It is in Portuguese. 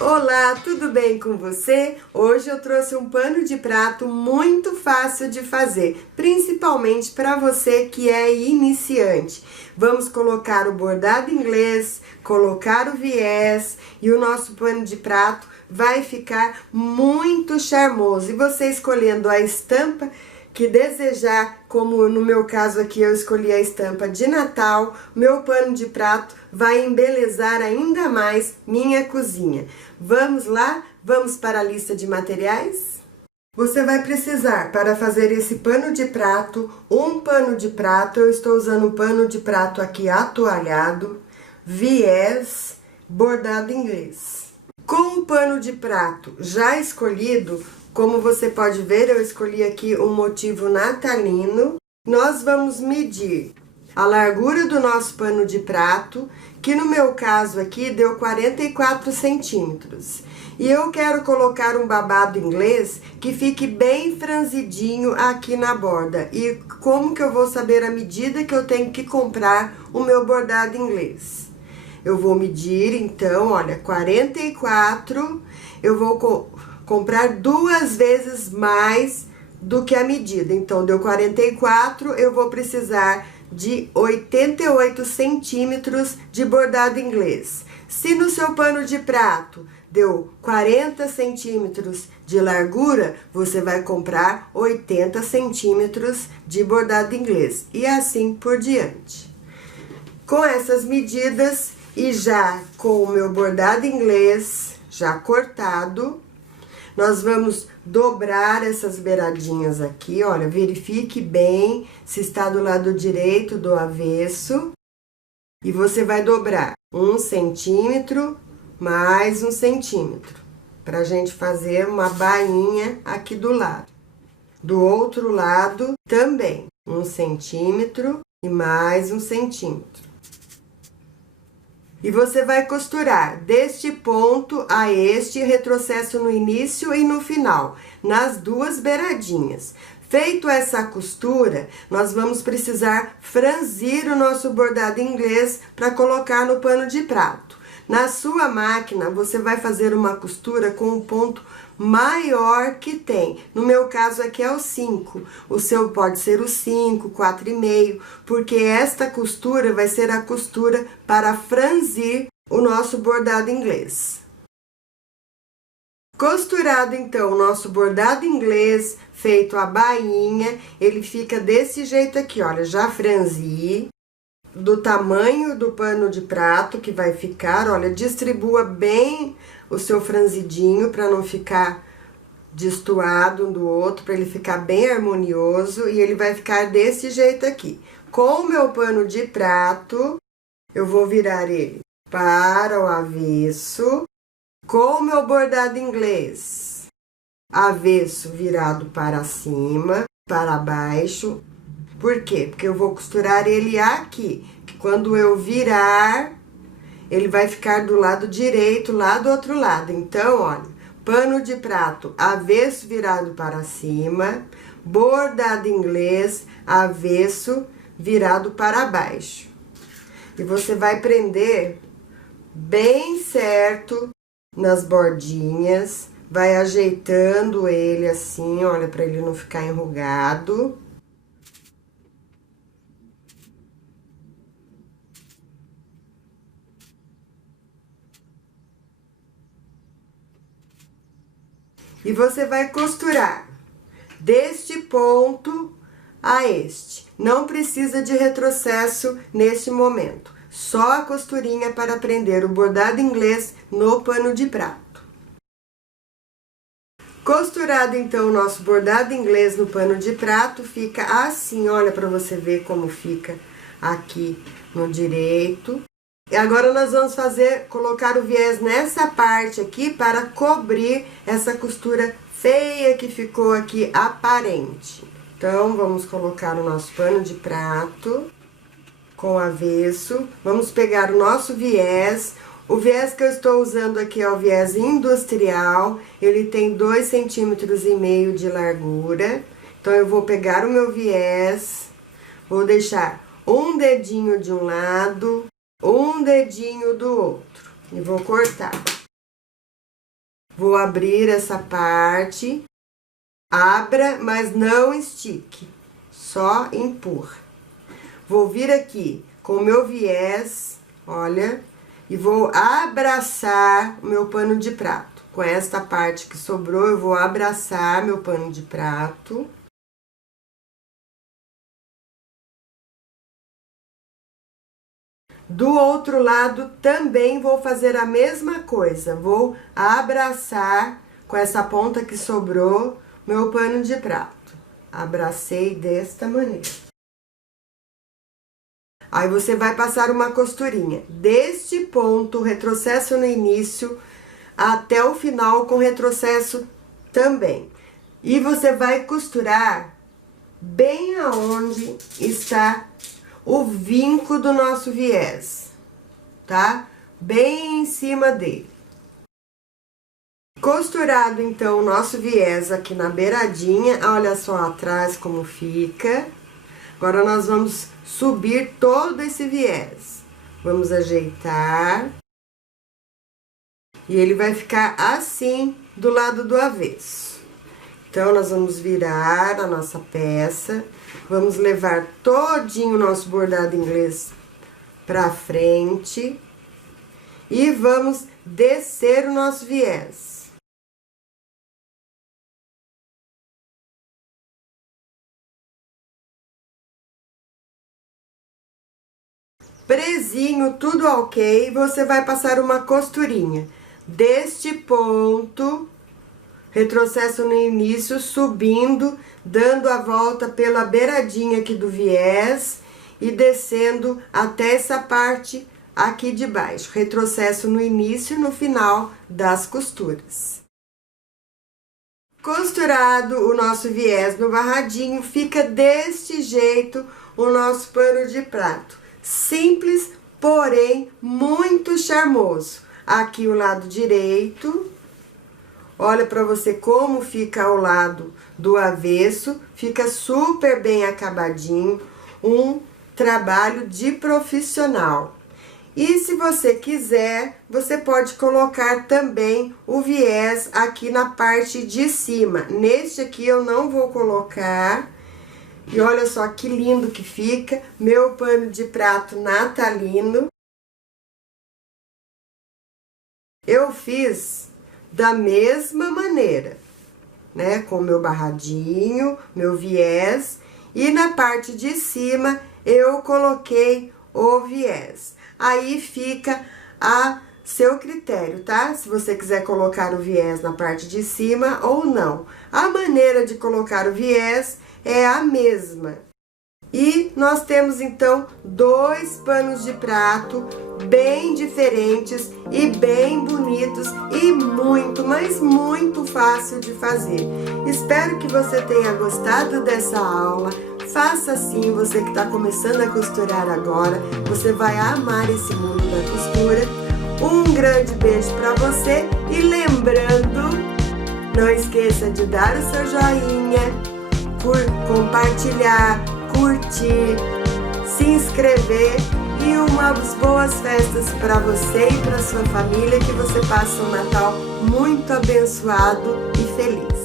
Olá, tudo bem com você? Hoje eu trouxe um pano de prato muito fácil de fazer, principalmente para você que é iniciante. Vamos colocar o bordado inglês, colocar o viés e o nosso pano de prato vai ficar muito charmoso. E você escolhendo a estampa que desejar, como no meu caso aqui eu escolhi a estampa de Natal, meu pano de prato vai embelezar ainda mais minha cozinha. Vamos lá? Vamos para a lista de materiais? Você vai precisar, para fazer esse pano de prato, um pano de prato, eu estou usando um pano de prato aqui atoalhado, viés, bordado inglês. Com o pano de prato já escolhido, como você pode ver, eu escolhi aqui um motivo natalino. Nós vamos medir a largura do nosso pano de prato, que no meu caso aqui deu 44 centímetros. E eu quero colocar um babado inglês que fique bem franzidinho aqui na borda. E como que eu vou saber a medida que eu tenho que comprar o meu bordado inglês? Eu vou medir, então, olha, 44, eu vou comprar 2 vezes mais do que a medida. Então, deu 44, eu vou precisar de 88 centímetros de bordado inglês. Se no seu pano de prato deu 40 centímetros de largura, você vai comprar 80 centímetros de bordado inglês. E assim por diante. Com essas medidas e já com o meu bordado inglês já cortado, nós vamos dobrar essas beiradinhas aqui, olha, verifique bem se está do lado direito do avesso. E você vai dobrar 1 centímetro mais 1 centímetro, pra gente fazer uma bainha aqui do lado. Do outro lado também, 1 centímetro e mais 1 centímetro. E você vai costurar deste ponto a este, retrocesso no início e no final, nas 2 beiradinhas. Feito essa costura, nós vamos precisar franzir o nosso bordado inglês para colocar no pano de prato. Na sua máquina, você vai fazer uma costura com o ponto maior que tem. No meu caso aqui é o 5. O seu pode ser o 5, 4,5, porque esta costura vai ser a costura para franzir o nosso bordado inglês. Costurado então o nosso bordado inglês, feito a bainha, ele fica desse jeito aqui, olha, já franzi. Do tamanho do pano de prato que vai ficar, olha, distribua bem o seu franzidinho para não ficar destoado um do outro, para ele ficar bem harmonioso, e ele vai ficar desse jeito aqui. Com o meu pano de prato, eu vou virar ele para o avesso, com o meu bordado inglês, avesso virado para cima, para baixo. Por quê? Porque eu vou costurar ele aqui, que quando eu virar, ele vai ficar do lado direito, lá do outro lado. Então, olha, pano de prato, avesso virado para cima, bordado inglês, avesso virado para baixo. E você vai prender bem certo nas bordinhas, vai ajeitando ele assim, olha, para ele não ficar enrugado. E você vai costurar deste ponto a este. Não precisa de retrocesso neste momento. Só a costurinha para prender o bordado inglês no pano de prato. Costurado então o nosso bordado inglês no pano de prato, fica assim, olha para você ver como fica aqui no direito. E agora nós vamos colocar o viés nessa parte aqui para cobrir essa costura feia que ficou aqui aparente. Então, vamos colocar o nosso pano de prato com avesso. Vamos pegar o nosso viés. O viés que eu estou usando aqui é o viés industrial. Ele tem 2,5 centímetros de largura. Então, eu vou pegar o meu viés, vou deixar um dedinho de um lado, um dedinho do outro, e vou cortar. Vou abrir essa parte, abra, mas não estique, só empurra. Vou vir aqui com o meu viés, olha, e vou abraçar o meu pano de prato. Com esta parte que sobrou, eu vou abraçar meu pano de prato. Do outro lado, também vou fazer a mesma coisa. Vou abraçar com essa ponta que sobrou meu pano de prato. Abracei desta maneira. Aí, você vai passar uma costurinha deste ponto, retrocesso no início, até o final com retrocesso também. E você vai costurar bem aonde está o vinco do nosso viés, tá? Bem em cima dele. Costurado, então, o nosso viés aqui na beiradinha, olha só atrás como fica. Agora, nós vamos subir todo esse viés. Vamos ajeitar. E ele vai ficar assim, do lado do avesso. Então, nós vamos virar a nossa peça. Vamos levar todinho o nosso bordado inglês pra frente. E vamos descer o nosso viés. Presinho, tudo ok, você vai passar uma costurinha deste ponto, retrocesso no início, subindo, dando a volta pela beiradinha aqui do viés e descendo até essa parte aqui de baixo. Retrocesso no início e no final das costuras. Costurado o nosso viés no barradinho, fica deste jeito o nosso pano de prato. Simples, porém muito charmoso. Aqui o lado direito. Olha para você como fica ao lado do avesso. Fica super bem acabadinho. Um trabalho de profissional. E se você quiser, você pode colocar também o viés aqui na parte de cima. Neste aqui eu não vou colocar. E olha só que lindo que fica, meu pano de prato natalino. Eu fiz da mesma maneira, né? Com meu barradinho, meu viés. E na parte de cima, eu coloquei o viés. Aí fica a seu critério, tá? Se você quiser colocar o viés na parte de cima ou não. A maneira de colocar o viés é a mesma. E nós temos, então, dois panos de prato bem diferentes e bem bonitos e muito, mas muito fácil de fazer. Espero que você tenha gostado dessa aula. Faça assim, você que está começando a costurar agora, você vai amar esse mundo da costura. Um grande beijo para você e lembrando, não esqueça de dar o seu joinha, compartilhar, curtir, se inscrever e umas boas festas para você e para sua família, que você passe um Natal muito abençoado e feliz.